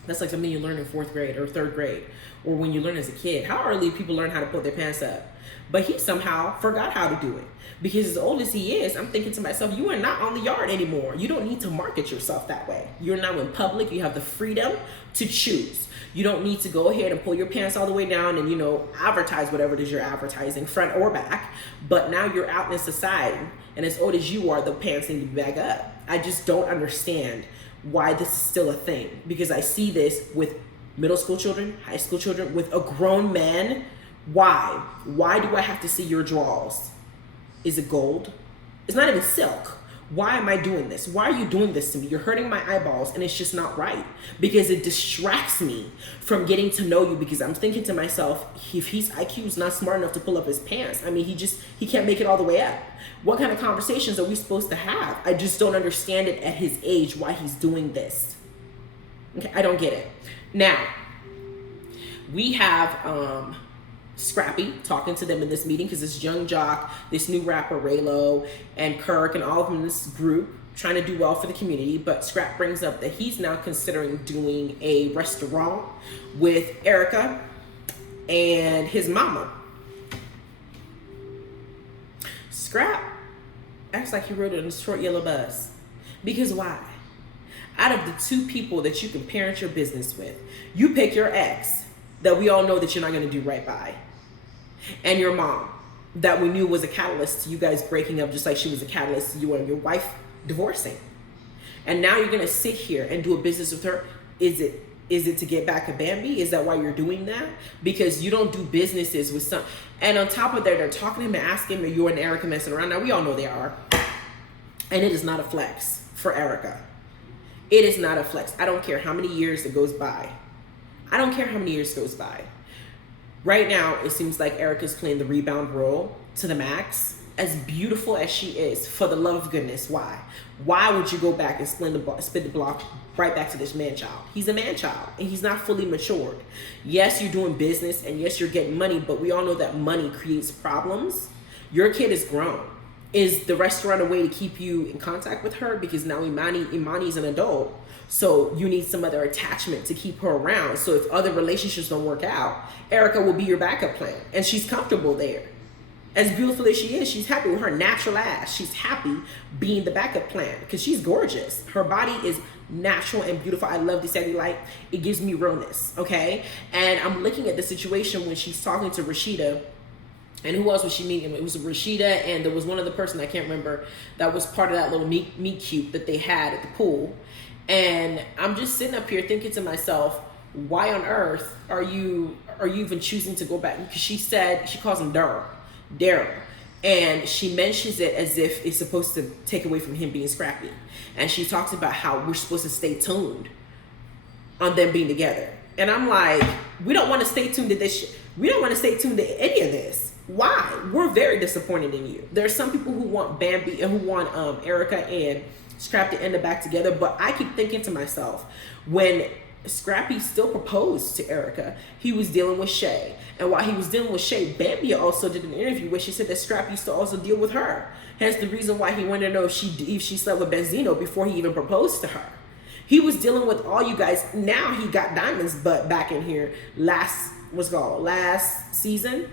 That's like something you learn in 4th grade or 3rd grade, or when you learn as a kid. How early people learn how to pull their pants up? But he somehow forgot how to do it. Because as old as he is, I'm thinking to myself, you are not on the yard anymore. You don't need to market yourself that way. You're now in public. You have the freedom to choose. You don't need to go ahead and pull your pants all the way down and, advertise whatever it is you're advertising, front or back. But now you're out in society, and as old as you are, the pants need to be back up. I just don't understand why this is still a thing, because I see this with middle school children, high school children, with a grown man. Why? Why do I have to see your drawers? Is it gold? It's not even silk. Why am I doing this? Why are you doing this to me? You're hurting my eyeballs, and it's just not right, because it distracts me from getting to know you, because I'm thinking to myself, if his IQ is not smart enough to pull up his pants, I mean, he can't make it all the way up. What kind of conversations are we supposed to have? I just don't understand it at his age, why he's doing this. Okay, I don't get it. Now, we have Scrappy talking to them in this meeting, because this young jock, this new rapper Raylo, and Kirk, and all of them in this group trying to do well for the community. But Scrap brings up that he's now considering doing a restaurant with Erica and his mama. Scrap acts like he rode it in a short yellow bus. Because why? Out of the 2 people that you can parent your business with, you pick your ex that we all know that you're not going to do right by, and your mom that we knew was a catalyst to you guys breaking up, just like she was a catalyst to you and your wife divorcing. And now you're going to sit here and do a business with her. Is it to get back at Bambi? Is that why you're doing that? Because you don't do businesses with some. And on top of that, they're talking to him and asking him, are you and Erica messing around? Now, we all know they are. And it is not a flex for Erica. It is not a flex. I don't care how many years it goes by. I don't care how many years goes by. Right now, it seems like Erica's playing the rebound role to the max. As beautiful as she is, for the love of goodness, why? Why would you go back and spin the block right back to this man-child? He's a man-child, and he's not fully matured. Yes, you're doing business, and yes, you're getting money, but we all know that money creates problems. Your kid is grown. Is the restaurant a way to keep you in contact with her? Because now Imani's an adult. So you need some other attachment to keep her around. So if other relationships don't work out, Erica will be your backup plan. And she's comfortable there. As beautiful as she is, she's happy with her natural ass. She's happy being the backup plan because she's gorgeous. Her body is natural and beautiful. I love the cellulite. It gives me realness, okay? And I'm looking at the situation when she's talking to Rasheeda. And who else was she meeting? It was Rasheeda, and there was one other person, I can't remember, that was part of that little meet cute that they had at the pool. And I'm just sitting up here thinking to myself, why on earth are you even choosing to go back? Because she said, she calls him Daryl. And she mentions it as if it's supposed to take away from him being scrappy. And she talks about how we're supposed to stay tuned on them being together. And I'm like, we don't want to stay tuned to this shit. We don't want to stay tuned to any of this. Why? We're very disappointed in you. There are some people who want Bambi and who want Erica and Scrap to end up back together, but I keep thinking to myself, when Scrappy still proposed to Erica, he was dealing with Shay. And while he was dealing with Shay, Bambi also did an interview where she said that Scrap used to also deal with her. Hence the reason why he wanted to know if she slept with Benzino before he even proposed to her. He was dealing with all you guys. Now he got Diamond's butt back in here last season.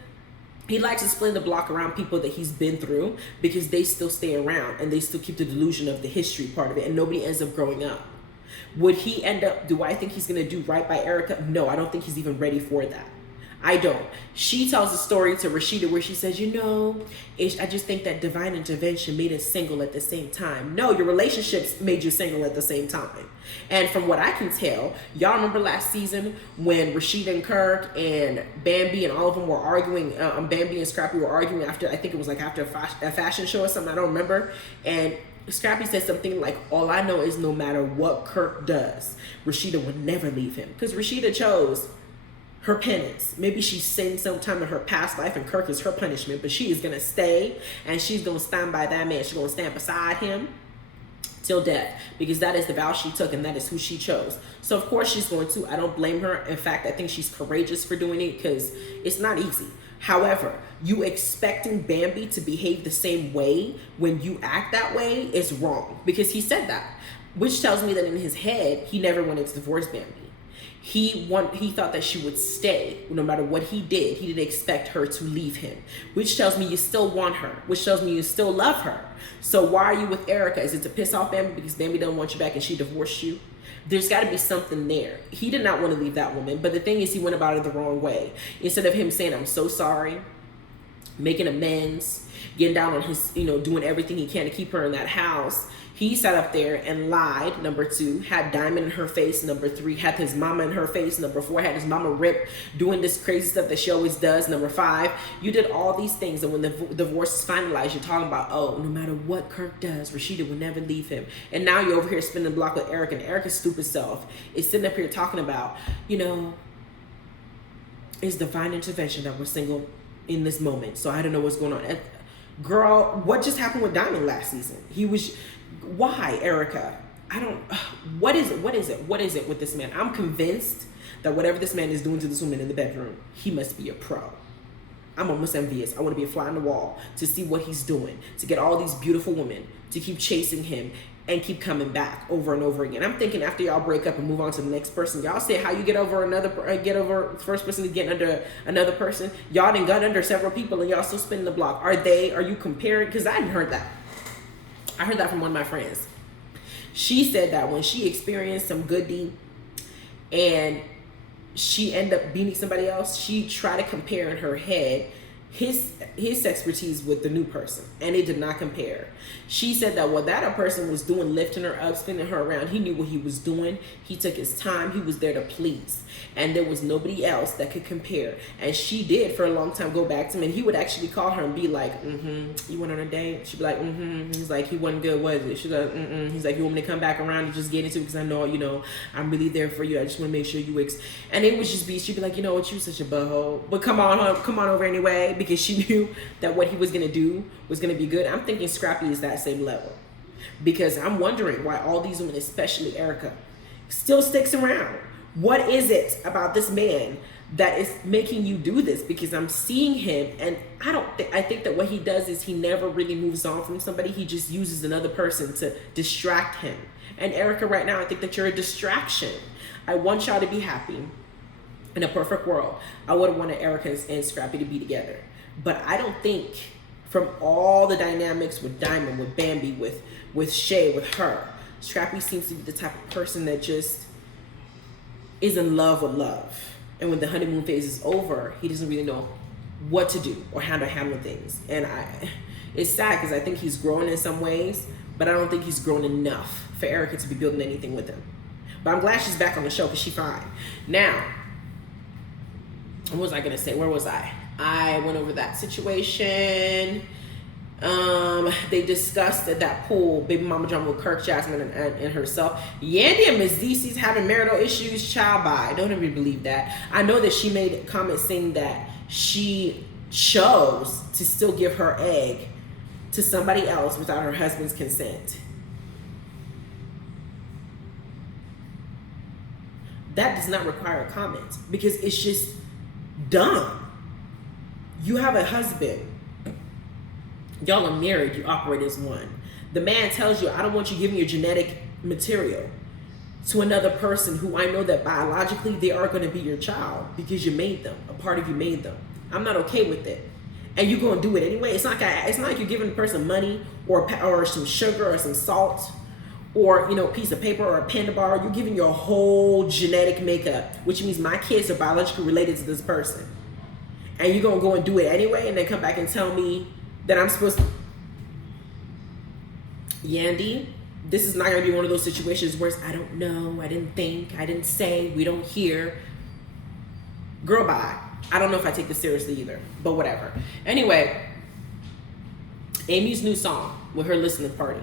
He likes to split the block around people that he's been through because they still stay around and they still keep the delusion of the history part of it, and nobody ends up growing up. Would he end up, do I think he's going to do right by Erica? No, I don't think he's even ready for that. I don't. She tells a story to Rasheeda where she says, I just think that divine intervention made us single at the same time. No, your relationships made you single at the same time. And from what I can tell, y'all remember last season when Rasheeda and Kirk and Bambi and all of them were arguing, Bambi and Scrappy were arguing after, I think it was like after a fashion show or something, I don't remember. And Scrappy said something like, all I know is no matter what Kirk does, Rasheeda would never leave him. Because Rasheeda chose her penance. Maybe she's sinned sometime in her past life and Kirk is her punishment, but she is going to stay and she's going to stand by that man. She's going to stand beside him till death because that is the vow she took and that is who she chose. So of course she's going to. I don't blame her. In fact, I think she's courageous for doing it because it's not easy. However, you expecting Bambi to behave the same way when you act that way is wrong because he said that, which tells me that in his head, he never wanted to divorce Bambi. He thought that she would stay no matter what he did. He didn't expect her to leave him, which tells me you still want her, which tells me you still love her. So why are you with Erica? Is it to piss off Bambi because Bambi doesn't want you back and she divorced you? There's got to be something there. He did not want to leave that woman, but the thing is, he went about it the wrong way. Instead of him saying, I'm so sorry, making amends, getting down on his, doing everything he can to keep her in that house, he sat up there and lied, number 2, had Diamond in her face, number 3, had his mama in her face, number 4, had his mama ripped, doing this crazy stuff that she always does, number 5. You did all these things, and when the divorce is finalized, you're talking about, oh, no matter what Kirk does, Rasheeda will never leave him. And now you're over here spinning the block with Eric, and Erica's stupid self is sitting up here talking about, it's divine intervention that we're single in this moment, so I don't know what's going on. Girl, what just happened with Diamond last season? Why, Erica? What is it with this man? I'm convinced that whatever this man is doing to this woman in the bedroom, he must be a pro. I'm almost envious. I want to be a fly on the wall to see what he's doing, to get all these beautiful women to keep chasing him and keep coming back over and over again. I'm thinking after y'all break up and move on to the next person, y'all say how you get over the first person to get under another person. Y'all done got under several people and y'all still spinning the block. Are you comparing? Because I hadn't heard that. I heard that from one of my friends. She said that when she experienced some good deed and she ended up beating somebody else, she tried to compare in her head his expertise with the new person, and it did not compare. She said that what that person was doing, lifting her up, spinning her around, he knew what he was doing. He took his time. He was there to please, and there was nobody else that could compare. And she did for a long time go back to him, and he would actually call her and be like, you went on a date? She'd be like, He's like, he wasn't good, was it? She's like, He's like, you want me to come back around and just get into it because I know, I'm really there for you. I just want to make sure you and it would just be, she'd be like, you know what, you such a butthole, but come on over anyway, because she knew that what he was going to do was going to be good. I'm thinking Scrappy is that same level, because I'm wondering why all these women, especially Erica, still sticks around. What is it about this man that is making you do this? Because I'm seeing him, and I think that what he does is he never really moves on from somebody. He just uses another person to distract him. And Erica, right now, I think that you're a distraction. I want y'all to be happy. In a perfect world, I would have wanted Erica and Scrappy to be together. But I don't think, from all the dynamics with Diamond, with Bambi, with Shay, with her, Scrappy seems to be the type of person that just is in love with love. And when the honeymoon phase is over, he doesn't really know what to do or how to handle things. And it's sad because I think he's grown in some ways, but I don't think he's grown enough for Erica to be building anything with him. But I'm glad she's back on the show because she's fine. Now, what was I going to say? Where was I? I went over that situation. They discussed at that pool, baby mama drama with Kirk, Jasmine, and herself. Yandy and Miss DC's having marital issues. Child, bye. Don't even believe that. I know that she made comments saying that she chose to still give her egg to somebody else without her husband's consent. That does not require a comment because it's just dumb. You have a husband. Y'all are married. You operate as one. The man tells you, I don't want you giving your genetic material to another person who I know that biologically they are going to be your child because you made them. A part of you made them. I'm not okay with it. And you're going to do it anyway. It's not like you're giving the person money or some sugar or some salt or a piece of paper or a pen to borrow. You're giving your whole genetic makeup, which means my kids are biologically related to this person. And you're going to go and do it anyway and then come back and tell me that I'm supposed to... Yandy, this is not going to be one of those situations where it's, I don't know, I didn't think, I didn't say, we don't hear. Girl, bye. I don't know if I take this seriously either, but whatever. Anyway, Amy's new song with her listening party.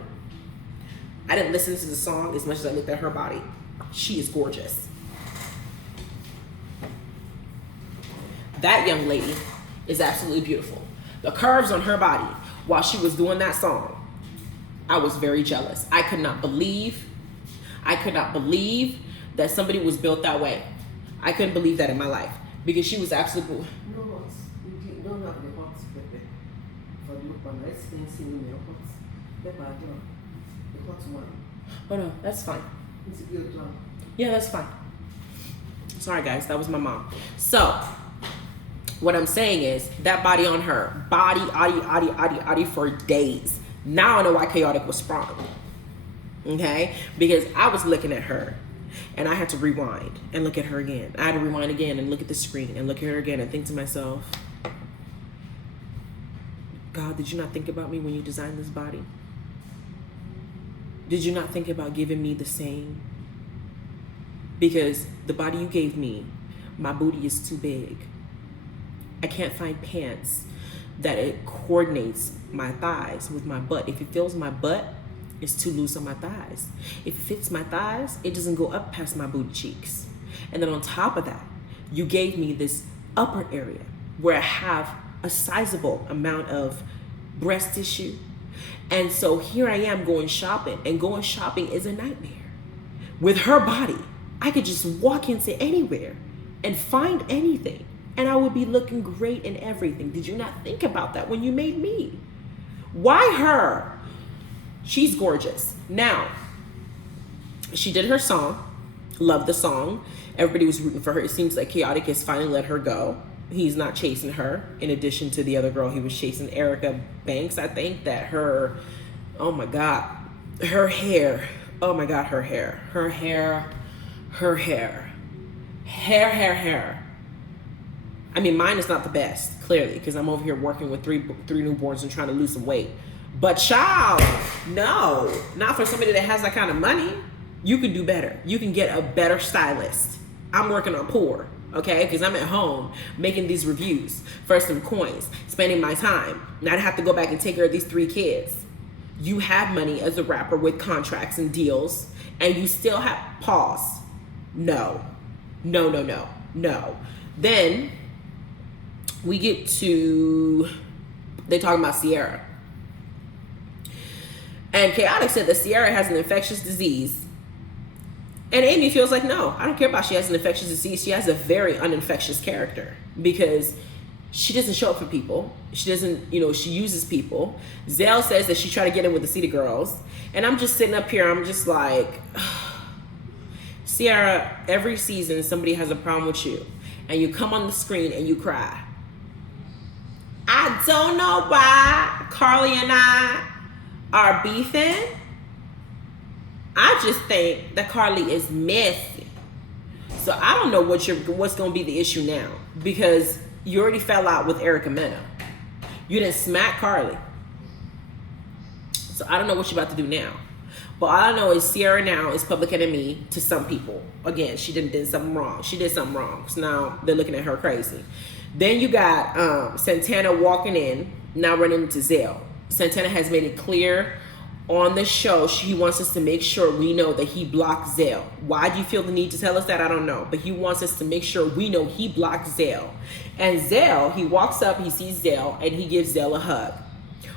I didn't listen to the song as much as I looked at her body. She is gorgeous. That young lady is absolutely beautiful. The curves on her body while she was doing that song, I was very jealous. I could not believe that somebody was built that way. I couldn't believe that in my life because she was absolutely... No, you don't have the hot pepper for the one. Let's see in the hot pepper. The hot one. Oh no, that's fine. It's a good one. Yeah, that's fine. Sorry guys, that was my mom. So what I'm saying is that body on her, body for days. Now I know why Khaotic was sprung. Okay? Because I was looking at her and I had to rewind and look at her again. I had to rewind again and look at the screen and look at her again and think to myself, God, did you not think about me when you designed this body? Did you not think about giving me the same? Because the body you gave me, my booty is too big. I can't find pants that it coordinates my thighs with my butt. If it fills my butt, it's too loose on my thighs. If it fits my thighs, it doesn't go up past my booty cheeks. And then on top of that, you gave me this upper area where I have a sizable amount of breast tissue. And so here I am going shopping, and going shopping is a nightmare. With her body, I could just walk into anywhere and find anything, and I would be looking great in everything. Did you not think about that when you made me? Why her? She's gorgeous. Now, she did her song. Love the song. Everybody was rooting for her. It seems like Khaotic has finally let her go. He's not chasing her. In addition to the other girl he was chasing, Erica Banks, I think that her, oh my God, her hair. Oh my God, her hair. Her hair. I mean, mine is not the best, clearly, because I'm over here working with three newborns and trying to lose some weight. But child, no, not for somebody that has that kind of money. You can do better. You can get a better stylist. I'm working on poor, okay? Because I'm at home making these reviews for some coins, spending my time. Now I have to go back and take care of these 3 kids. You have money as a rapper with contracts and deals, and you still have, pause. No. Then we get to, they talking about Sierra. And Khaotic said that Sierra has an infectious disease. And Amy feels like, no, I don't care about she has an infectious disease. She has a very uninfectious character because she doesn't show up for people. She doesn't, she uses people. Zell says that she tried to get in with the City Girls. And I'm just sitting up here, I'm just like, Sierra, every season somebody has a problem with you. And you come on the screen and you cry. I don't know why Carly and I are beefing. I just think that Carly is messy. So I don't know what's going to be the issue now, because you already fell out with Erica Mena. You didn't smack Carly. So I don't know what you're about to do now. But all I know is Sierra now is public enemy to some people. Again, she did something wrong. She did something wrong. So now they're looking at her crazy. Then you got Santana walking in, now running into Zell. Santana has made it clear on the show, he wants us to make sure we know that he blocked Zell. Why do you feel the need to tell us that? I don't know. But he wants us to make sure we know he blocked Zell. And Zell, he walks up, he sees Zell, and he gives Zell a hug.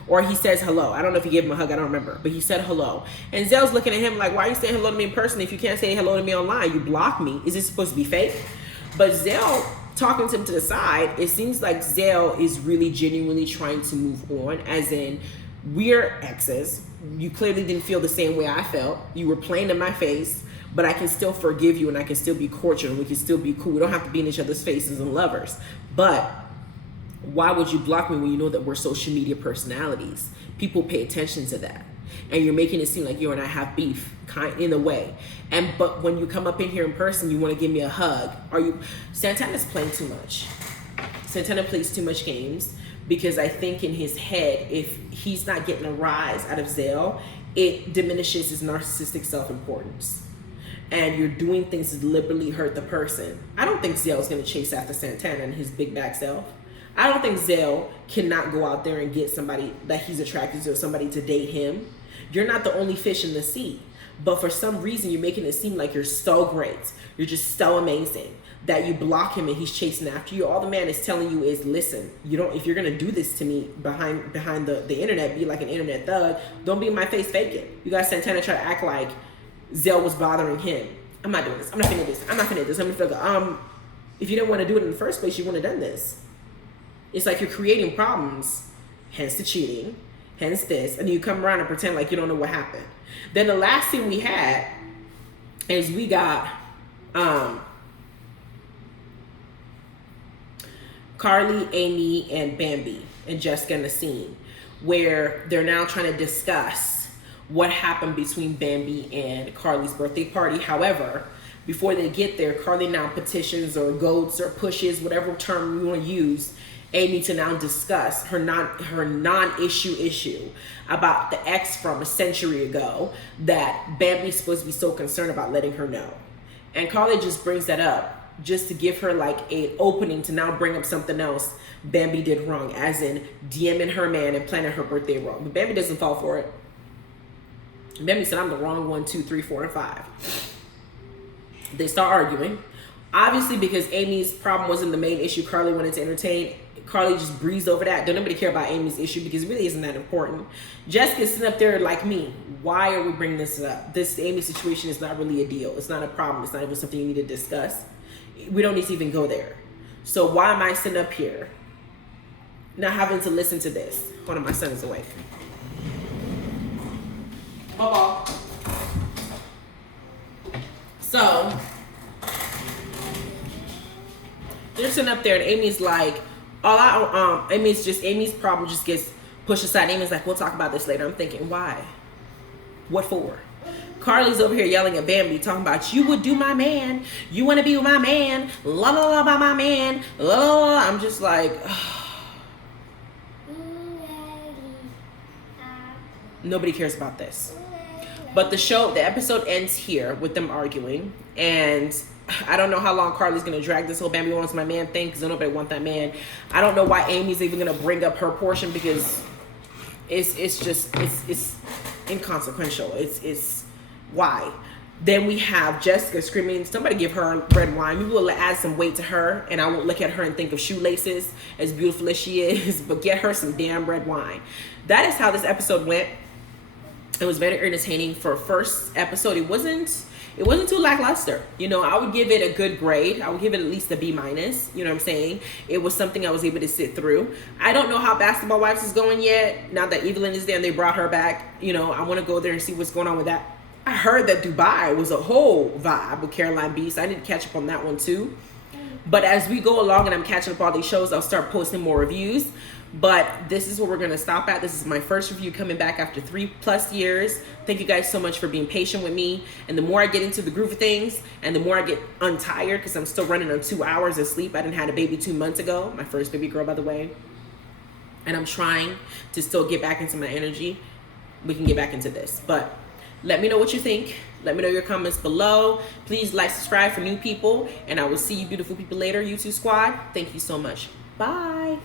Or he says hello. I don't know if he gave him a hug, I don't remember. But he said hello. And Zell's looking at him like, why are you saying hello to me in person if you can't say hello to me online? You block me. Is this supposed to be fake? But Zell, talking to him to the side, it seems like Zell is really genuinely trying to move on, as in, we're exes. You clearly didn't feel the same way I felt. You were playing in my face, but I can still forgive you and I can still be cordial. We can still be cool. We don't have to be in each other's faces and lovers. But why would you block me when you know that we're social media personalities? People pay attention to that. And you're making it seem like you and I have beef, in a way. But when you come up in here in person, you want to give me a hug. Santana's playing too much. Santana plays too much games. Because I think in his head, if he's not getting a rise out of Zell, it diminishes his narcissistic self-importance. And you're doing things to deliberately hurt the person. I don't think Zell's going to chase after Santana and his big back self. I don't think Zell cannot go out there and get somebody that he's attracted to, or somebody to date him. You're not the only fish in the sea. But for some reason, you're making it seem like you're so great. You're just so amazing that you block him and he's chasing after you. All the man is telling you is, listen, if you're gonna do this to me behind the internet, be like an internet thug, don't be in my face faking. You got Santana try to act like Zell was bothering him. I'm not doing this. I'm not finna this. I'm not finna this. I'm gonna feel if you didn't want to do it in the first place, you wouldn't have done this. It's like you're creating problems, hence the cheating, hence this, and you come around and pretend like you don't know what happened. Then the last thing we had is we got Carly, Amy, and Bambi and Jessica in the scene where they're now trying to discuss what happened between Bambi and Carly's birthday party. However, before they get there, Carly now petitions or goads or pushes, whatever term you want to use, Amy to now discuss her non-issue about the ex from a century ago that Bambi's supposed to be so concerned about letting her know. And Carly just brings that up just to give her like an opening to now bring up something else Bambi did wrong, as in DMing her man and planning her birthday wrong. But Bambi doesn't fall for it. Bambi said, I'm the wrong 1, 2, 3, 4, and 5. They start arguing. Obviously, because Amy's problem wasn't the main issue Carly wanted to entertain, Carly just breezed over that. Don't nobody care about Amy's issue because it really isn't that important. Jessica's sitting up there like me. Why are we bringing this up? This Amy situation is not really a deal. It's not a problem. It's not even something you need to discuss. We don't need to even go there. So why am I sitting up here not having to listen to this? One of my sons is awake. Bye-bye. So they're sitting up there and Amy's like, Amy's problem just gets pushed aside. Amy's like, we'll talk about this later. I'm thinking, why? What for? Carly's over here yelling at Bambi, talking about, you would do my man. You want to be with my man. La la la about my man. La la la. I'm just like, nobody cares about this. But the episode ends here with them arguing. And I don't know how long Carly's going to drag this whole Bambi wants my man thing, because nobody want that man. I don't know why Amy's even going to bring up her portion, because it's inconsequential. It's why. Then we have Jessica screaming, somebody give her red wine. We will add some weight to her, and I won't look at her and think of shoelaces, as beautiful as she is, but get her some damn red wine. That is how this episode went. It was very entertaining for a first episode. It wasn't too lackluster. You know, I would give it a good grade. I would give it at least a B-. You know what I'm saying? It was something I was able to sit through. I don't know how Basketball Wives is going yet. Now that Evelyn is there and they brought her back, you know, I want to go there and see what's going on with that. I heard that Dubai was a whole vibe with Caroline B, so I need to catch up on that one too. But as we go along and I'm catching up all these shows, I'll start posting more reviews. But this is where we're going to stop at. This is my first review coming back after 3+ years. Thank you guys so much for being patient with me. And the more I get into the groove of things and the more I get untired, because I'm still running on 2 hours of sleep. I didn't have a baby 2 months ago. My first baby girl, by the way. And I'm trying to still get back into my energy. We can get back into this. But let me know what you think. Let me know your comments below. Please like, subscribe for new people. And I will see you beautiful people later, YouTube squad. Thank you so much. Bye.